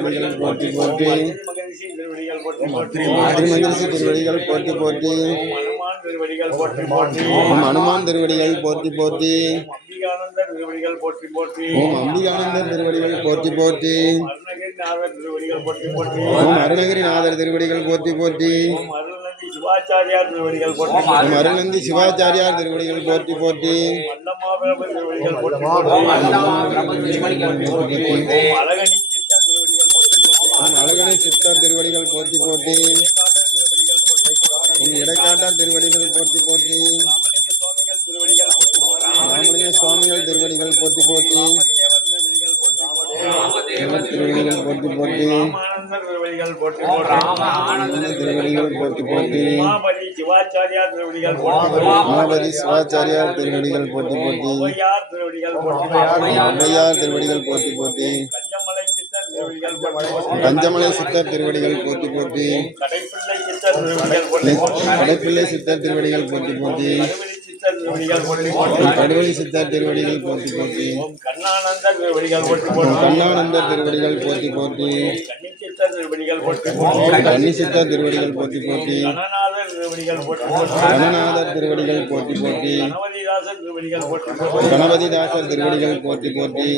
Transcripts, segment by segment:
திருவடிகள் போற்றி போற்றி. மகரிஷி திருவடிகள் போற்றி போற்றி. ஓம் அனுமான் திருவடிகள் போற்றி போற்றி. ஓம் அம்பிகானந்தர் திருவடிகள் போற்றி போற்றி. ஓம் அருணகிரிநாதர் திருவடிகள் போற்றி போற்றி. ஓம் அருள்நந்தி சிவாச்சாரியார் திருவடிகள் போற்றி போற்றி. அழகனை சித்தர் திருவடிகள் போற்றி போற்றி. உன் இடைக்காட்டார் திருவடிகள் போற்றி போற்றி. ராமலிங்க சுவாமிகள் திருவடிகள் போற்றி போற்றி. திருவடிகள் போற்றி போற்றி. திருவடிகள் போற்றி போற்றி. மகாபதி சிவாச்சாரியார் திருவடிகள் போற்றி போற்றி. ஔவையார் திருவடிகள் போற்றி போற்றி. கஞ்சமலை சித்தர் திருவடிகள் போற்றி போற்றி. கடைப்பிள்ளை சித்தர் திருவடிகள் போற்றி போற்றி. கடுவழி சித்தர் திருவடிகள் போற்றி போற்றி. கண்ணானந்தர் திருவடிகள் போற்றி போற்றி. கன்னி சித்தர் திருவடிகள் போற்றி போற்றி. கணநாதர் திருவடிகள் போற்றி போற்றி. கணபதிதாசர் திருவடிகள் போற்றி போற்றி.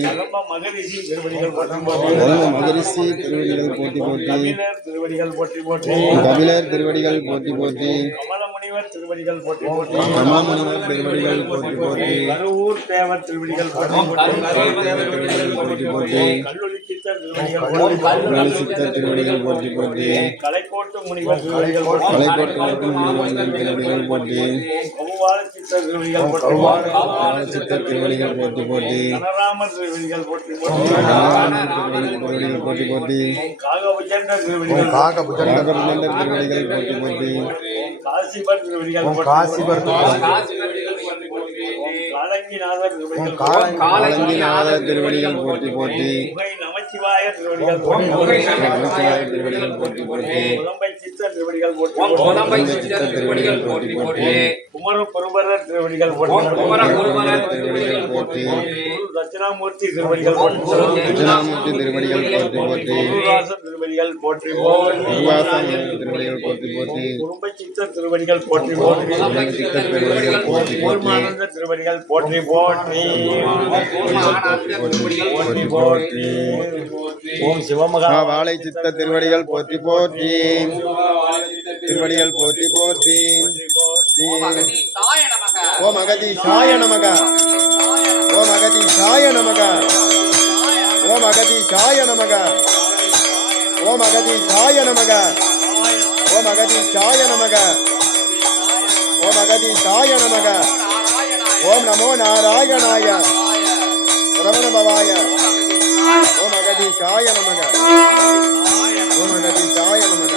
மகரிஷி திருவடிகள் போற்றி போற்றி. கபிலர் திருவடிகள் போற்றி போற்றி. கமலமுனிவர் திருவடிகள் போற்றி போற்றி. கருவூர் தேவர் திருவடிகள் போற்றி போற்றி. கல்லூரி சித்தர் திருவடிகள் போற்றி போற்றி. கலைக்கோட்டு முனிவர் திருவடிகள் போற்றி. கவுவால சித்தர் திருவடிகள் போற்றி போற்றி. கனராமர் திருவடிகள் போற்றி போற்றி. காகபுஜண்டர் திருவடிகள் போற்றி போற்றி. காசிபர் திருவடிகள் காலங்கிநாதர் திருவடிகள் போற்றி போற்றி. நமச்சிவாய திருவடிகள் போற்றி போற்றி. உடம்பை சித்தர் திருவடிகள் போற்றி போற்றி. குமரபுரபரர் திருவடிகள் போற்றி. தட்சிணாமூர்த்தி திருவடிகள் போற்றி போற்றி. திருவடிகள் போற்றி போற்றி. குடும்ப சித்தர் திருவடிகள் போற்றி போற்றி. திருவடிகள் போற்றி போற்றி. ஓம் சிவமகா வாழை சித்த திருவடிகள் போற்றி போற்றி. திருவடிகள் போற்றி போற்றி. ஓம் அகதீசாய நமக. ஓம் அகதீசாய நமக. ஓம் அகதீசாய நமக. ஓம் அகதீசாய நமக. ஓம் அகதீசாய நமக. ஓம் அகதீசாய நமக. ஓம் நமோ நாராயணாய ரமண பவாய. ஓம் அகதீசாய நமக. ஓம் அகதீசாய நமக.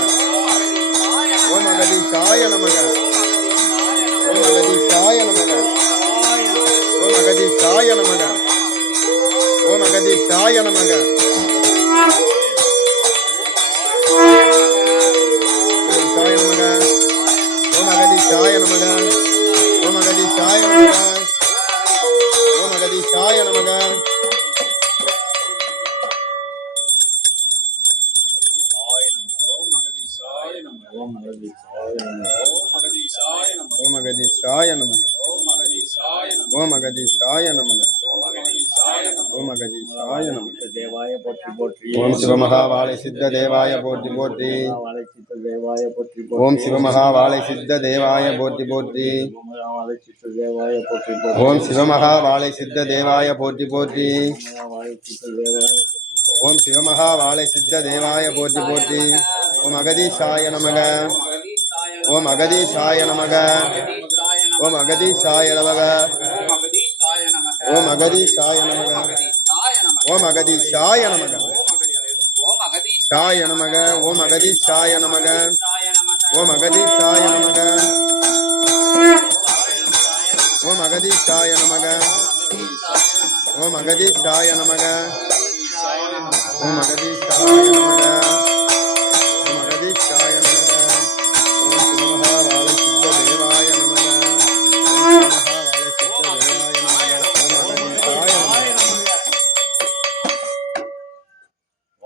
ஓம் அகதீசாய நமக. ஓம் அகதீசாய நமக. ஓம் அகதீசாய நமக. ஓம் அகதீசாய நமக. ஓம் அகதீசாய நமக. ஓம் அகதீசாய நமக. ஓம் அகதீசாய நமக. ஓம் அகதீசாய நமக. ஓம் அகதீசாய நமக. ஓம் அகதீசாய நமக. தேவாய போற்றி போற்றி. ஓம் சிவமகா வாழை சித்த தேவாய போற்றி போற்றி. ஓம் சிவமகா வாழை சித்த தேவாய போற்றி போற்றி. ஓம் சிவமகா வாழை சித்த தேவாய போற்றி போற்றி. ஓம் சிவமகா வாழை சித்த தேவாய போற்றி போற்றி. ஓம் அகதீசாய நமக. ஓம் அகதீசாய நமக. ஓம் அகதீசாய நமக. ஓம் அகதீசாய நமக. ஓம் அகதீசாய நமக. சாய நமக. ஓம் அகதீசாய நமக. ஓம் அகதீசாய நமக. ஓம் அகதீசாய நமக. ஓம் அகதீசாய நமக. ஓம் அகதீசாய நமக.